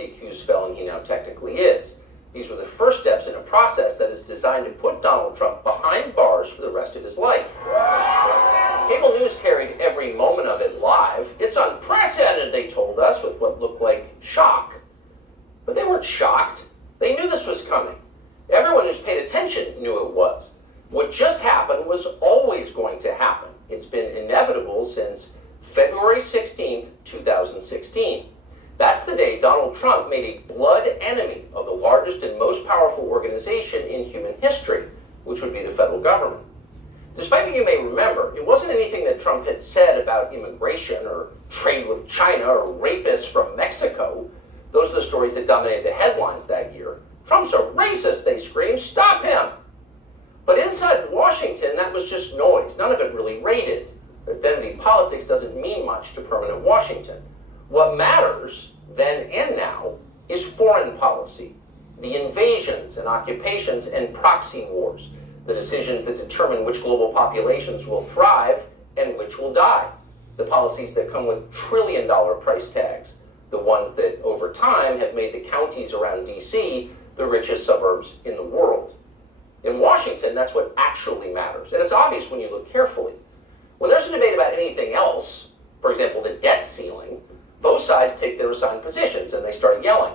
the accused felon he now technically is. These were the first steps in a process that is designed to put Donald Trump behind bars for the rest of his life. Cable news carried every moment of it live. It's unprecedented, they told us, with what looked like shock. But they weren't shocked. They knew this was coming. Everyone who's paid attention knew it was. What just happened was always going to happen. It's been inevitable since February 16th, 2016. That's the day Donald Trump made a blood enemy of the largest and most powerful organization in human history, which would be the federal government. Despite what you may remember, it wasn't anything that Trump had said about immigration or trade with China or rapists from Mexico. Those are the stories that dominated the headlines that year. Trump's a racist, they screamed. Stop him! But inside Washington, that was just noise. None of it really rated. Identity politics doesn't mean much to permanent Washington. What matters, then and now, is foreign policy. The invasions and occupations and proxy wars. The decisions that determine which global populations will thrive and which will die. The policies that come with trillion-dollar price tags. The ones that, over time, have made the counties around D.C. the richest suburbs in the world. In Washington, that's what actually matters. And it's obvious when you look carefully. When there's a debate about anything else, for example, the debt ceiling, both sides take their assigned positions and they start yelling.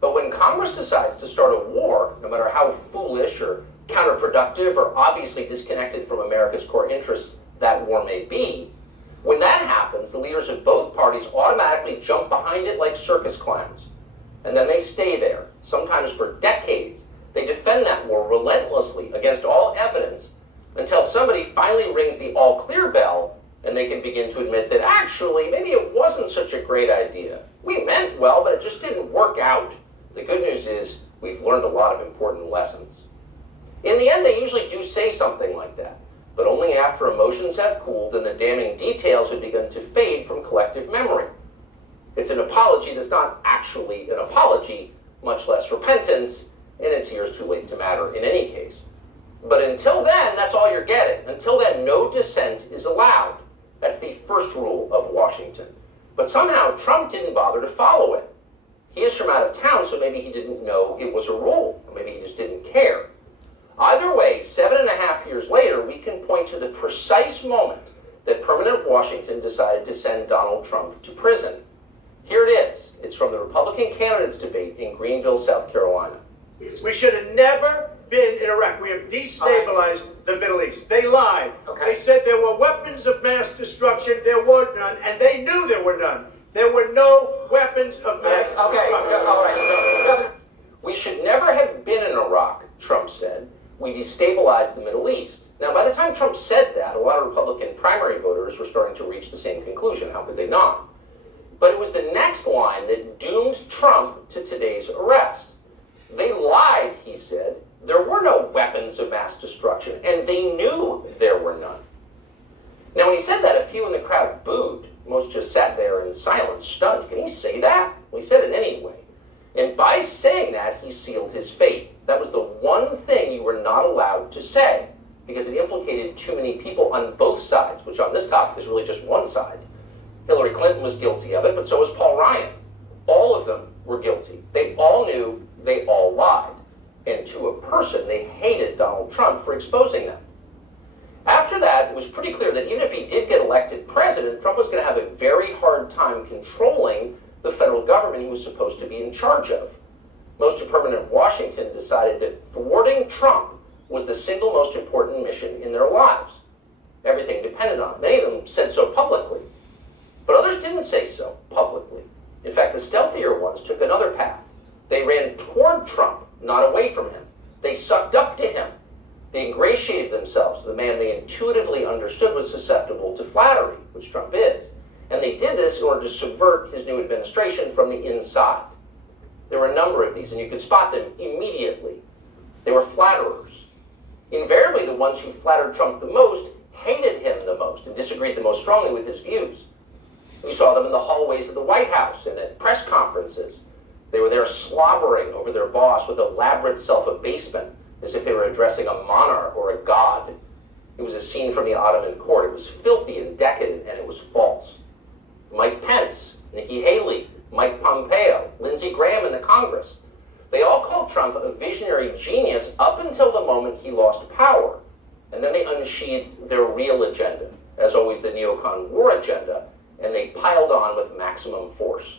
But when Congress decides to start a war, no matter how foolish or counterproductive or obviously disconnected from America's core interests that war may be, when that happens, the leaders of both parties automatically jump behind it like circus clowns. And then they stay there, sometimes for decades. They defend that war relentlessly against all evidence until somebody finally rings the all-clear bell and they can begin to admit that actually, maybe it wasn't such a great idea. We meant well, but it just didn't work out. The good news is we've learned a lot of important lessons. In the end, they usually do say something like that, but only after emotions have cooled and the damning details have begun to fade from collective memory. It's an apology that's not actually an apology, much less repentance, and it's years too late to matter in any case. But until then, that's all you're getting. Until then, no dissent is allowed. That's the first rule of Washington. But somehow, Trump didn't bother to follow it. He is from out of town, so maybe he didn't know it was a rule, or maybe he just didn't care. Either way, 7.5 years later, we can point to the precise moment that permanent Washington decided to send Donald Trump to prison. Here it is. It's from the Republican candidates debate in Greenville, South Carolina. We should have never been in Iraq. We have destabilized the Middle East. They lied. Okay. They said there were weapons of mass destruction. There were none, and they knew there were none. There were no weapons of mass destruction. All right. We should never have been in Iraq, Trump said. We destabilized the Middle East. Now, by the time Trump said that, a lot of Republican primary voters were starting to reach the same conclusion. How could they not? But it was the next line that doomed Trump to today's arrest. They lied, he said. There were no weapons of mass destruction, and they knew there were none. Now, when he said that, a few in the crowd booed. Most just sat there in silence, stunned. Can he say that? Well, he said it anyway. And by saying that, he sealed his fate. That was the one thing you were not allowed to say, because it implicated too many people on both sides, which on this topic is really just one side. Hillary Clinton was guilty of it, but so was Paul Ryan. All of them were guilty. They all knew, they all lied. And to a person, they hated Donald Trump for exposing them. After that, it was pretty clear that even if he did get elected president, Trump was going to have a very hard time controlling the federal government he was supposed to be in charge of. Most of permanent Washington decided that thwarting Trump was the single most important mission in their lives. Everything depended on it. Many of them said so publicly, but others didn't say so publicly. In fact, the stealthier ones took another path. They ran toward Trump, not away from him. They sucked up to him. They ingratiated themselves to the man they intuitively understood was susceptible to flattery, which Trump is. And they did this in order to subvert his new administration from the inside. There were a number of these, and you could spot them immediately. They were flatterers. Invariably, the ones who flattered Trump the most hated him the most and disagreed the most strongly with his views. We saw them in the hallways of the White House and at press conferences. They were there slobbering over their boss with elaborate self-abasement, as if they were addressing a monarch or a god. It was a scene from the Ottoman court. It was filthy and decadent, and it was false. Mike Pence, Nikki Haley, Mike Pompeo, Lindsey Lindsey Graham in the Congress. They all called Trump a visionary genius up until the moment he lost power. And then they unsheathed their real agenda, as always the neocon war agenda, and they piled on with maximum force.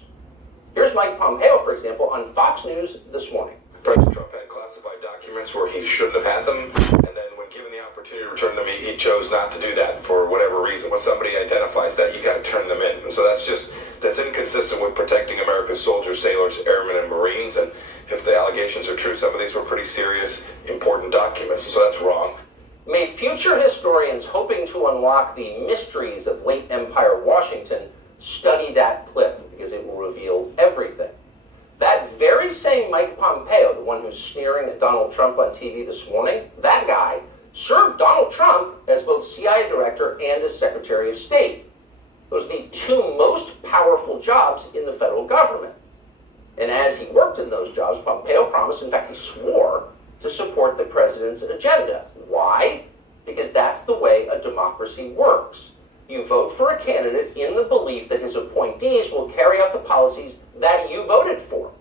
Here's Mike Pompeo, for example, on Fox News this morning. President Trump had classified documents where he shouldn't have had them, and then when given the opportunity to return them, he chose not to do that for whatever reason. When somebody identifies that, you got to turn them in. And so that's inconsistent with protecting America's soldiers, sailors, airmen, and Marines. And if the allegations are true, some of these were pretty serious, important documents. So that's wrong. May future historians hoping to unlock the mysteries of late Empire Washington study that clip, because it will reveal everything. That very same Mike Pompeo, the one who's sneering at Donald Trump on TV this morning, that guy served Donald Trump as both CIA director and as Secretary of State. Those are the two most powerful jobs in the federal government. And as he worked in those jobs, Pompeo promised, in fact he swore, to support the president's agenda. Why? Because that's the way a democracy works. You vote for a candidate in the belief that his appointees will carry out the policies that you voted for.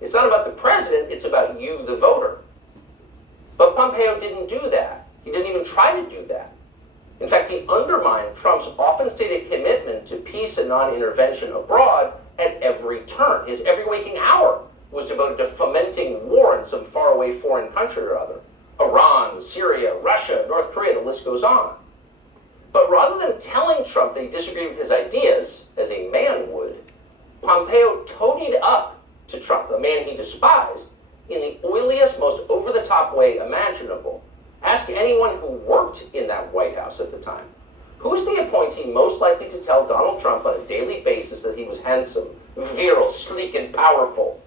It's not about the president, it's about you, the voter. But Pompeo didn't do that. He didn't even try to do that. In fact, he undermined Trump's often stated commitment to peace and non-intervention abroad at every turn. His every waking hour was devoted to fomenting war in some faraway foreign country or other. Iran, Syria, Russia, North Korea, the list goes on. But rather than telling Trump that he disagreed with his ideas, as a man would, Pompeo toadied up to Trump, a man he despised, in the oiliest, most over-the-top way imaginable. Ask anyone who worked in that White House at the time. Who is the appointee most likely to tell Donald Trump on a daily basis that he was handsome, virile, sleek, and powerful?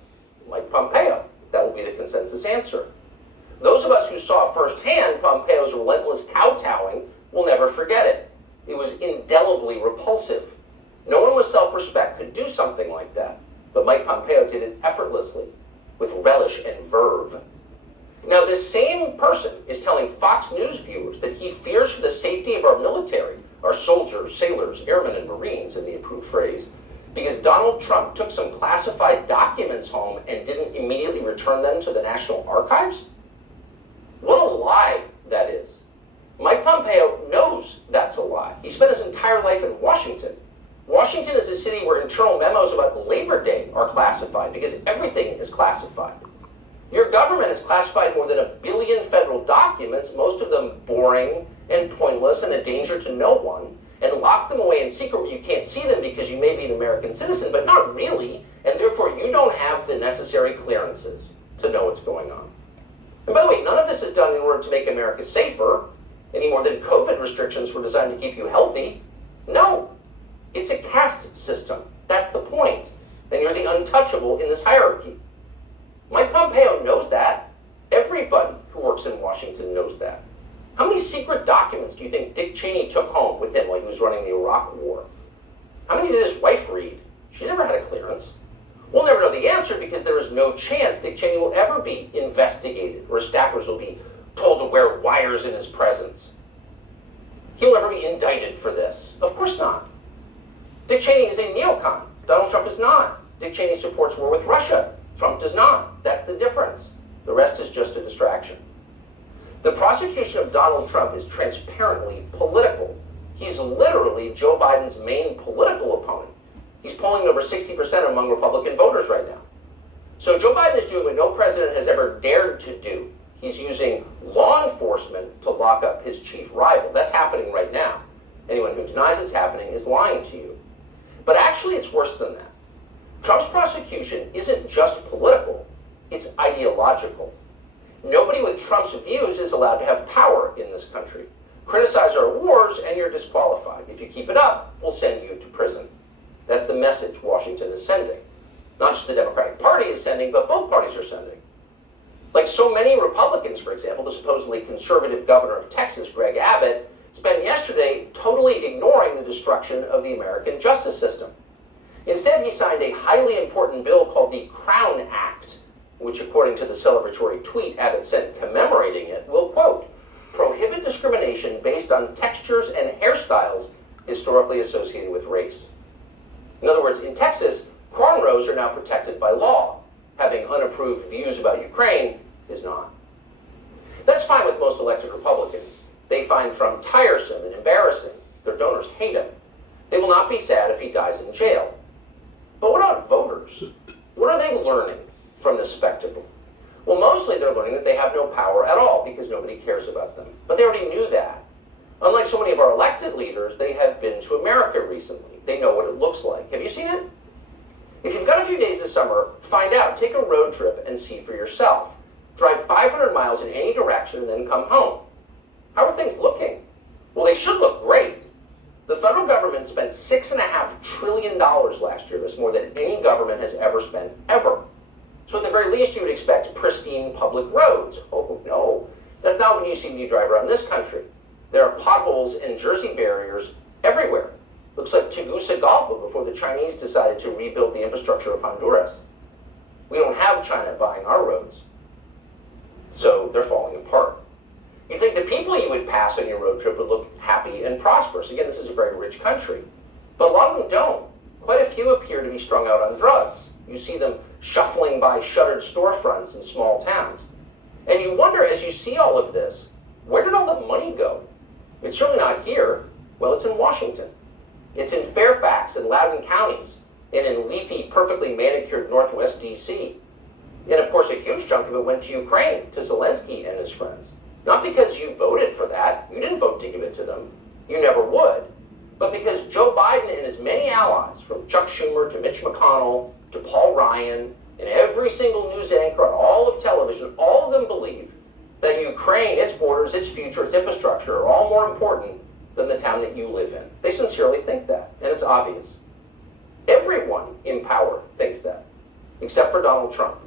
Mike Pompeo. That will be the consensus answer. Those of us who saw firsthand Pompeo's relentless kowtowing will never forget it. It was indelibly repulsive. No one with self-respect could do something like that. But Mike Pompeo did it effortlessly, with relish and verve. Now, this same person is telling Fox News viewers that he fears for the safety of our military, our soldiers, sailors, airmen, and Marines, in the approved phrase, because Donald Trump took some classified documents home and didn't immediately return them to the National Archives? What a lie that is. Mike Pompeo knows that's a lie. He spent his entire life in Washington. Washington is a city where internal memos about Labor Day are classified because everything is classified. Your government has classified more than 1 billion federal documents, most of them boring and pointless and a danger to no one, and locked them away in secret where you can't see them because you may be an American citizen, but not really, and therefore you don't have the necessary clearances to know what's going on. And by the way, none of this is done in order to make America safer, any more than COVID restrictions were designed to keep you healthy. No, it's a caste system. That's the point. And you're the untouchable in this hierarchy. Mike Pompeo knows that. Everybody who works in Washington knows that. How many secret documents do you think Dick Cheney took home with him while he was running the Iraq War? How many did his wife read? She never had a clearance. We'll never know the answer because there is no chance Dick Cheney will ever be investigated or his staffers will be told to wear wires in his presence. He'll never be indicted for this. Of course not. Dick Cheney is a neocon. Donald Trump is not. Dick Cheney supports war with Russia. Trump does not. That's the difference. The rest is just a distraction. The prosecution of Donald Trump is transparently political. He's literally Joe Biden's main political opponent. He's polling over 60% among Republican voters right now. So Joe Biden is doing what no president has ever dared to do. He's using law enforcement to lock up his chief rival. That's happening right now. Anyone who denies it's happening is lying to you. But actually, it's worse than that. Trump's prosecution isn't just political, it's ideological. Nobody with Trump's views is allowed to have power in this country. Criticize our wars and you're disqualified. If you keep it up, we'll send you to prison. That's the message Washington is sending. Not just the Democratic Party is sending, but both parties are sending. Like so many Republicans, for example, the supposedly conservative governor of Texas, Greg Abbott, spent yesterday totally ignoring the destruction of the American justice system. Instead, he signed a highly important bill called the Crown Act, which, according to the celebratory tweet Abbott sent commemorating it, will, quote, prohibit discrimination based on textures and hairstyles historically associated with race. In other words, in Texas, Cornrows are now protected by law. Having unapproved views about Ukraine is not. That's fine with most elected Republicans. They find Trump tiresome and embarrassing. Their donors hate him. They will not be sad if he dies in jail. But what about voters? What are they learning from this spectacle? Well, mostly they're learning that they have no power at all because nobody cares about them. But they already knew that. Unlike so many of our elected leaders, they have been to America recently. They know what it looks like. Have you seen it? If you've got a few days this summer, find out. Take a road trip and see for yourself. Drive 500 miles in any direction and then come home. How are things looking? Well, they should look great. The federal government spent $6.5 trillion last year. That's more than any government has ever spent, ever. So at the very least, you would expect pristine public roads. Oh, no. That's not what you see when you drive around this country. There are potholes and Jersey barriers everywhere. Looks like Tegucigalpa before the Chinese decided to rebuild the infrastructure of Honduras. We don't have China buying our roads. So they're falling apart. You'd think the people you would pass on your road trip would look happy and prosperous. Again, this is a very rich country. But a lot of them don't. Quite a few appear to be strung out on drugs. You see them shuffling by shuttered storefronts in small towns. And you wonder, as you see all of this, where did all the money go? It's certainly not here. Well, it's in Washington. It's in Fairfax and Loudoun counties, and in leafy, perfectly manicured Northwest D.C. And of course, a huge chunk of it went to Ukraine, to Zelensky and his friends. Not because you voted for that. You didn't vote to give it to them. You never would. But because Joe Biden and his many allies, from Chuck Schumer to Mitch McConnell to Paul Ryan, and every single news anchor on all of television, all of them believe that Ukraine, its borders, its future, its infrastructure are all more important than the town that you live in. They sincerely think that, and it's obvious. Everyone in power thinks that, except for Donald Trump.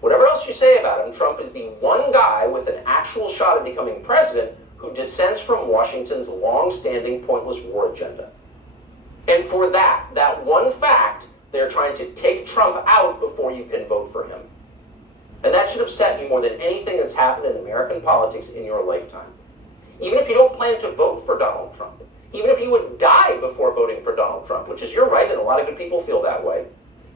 Whatever else you say about him, Trump is the one guy with an actual shot at becoming president who dissents from Washington's long-standing pointless war agenda. And for that one fact, they're trying to take Trump out before you can vote for him. And that should upset you more than anything that's happened in American politics in your lifetime. Even if you don't plan to vote for Donald Trump, even if you would die before voting for Donald Trump, which is your right and a lot of good people feel that way,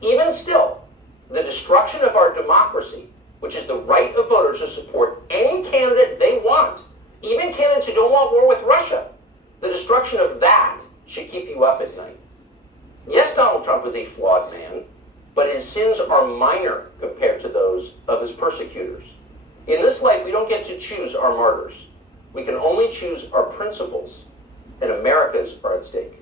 even still, the destruction of our democracy, which is the right of voters to support any candidate they want, even candidates who don't want war with Russia, the destruction of that should keep you up at night. Yes, Donald Trump is a flawed man, but his sins are minor compared to those of his persecutors. In this life, we don't get to choose our martyrs. We can only choose our principles, and America's are at stake.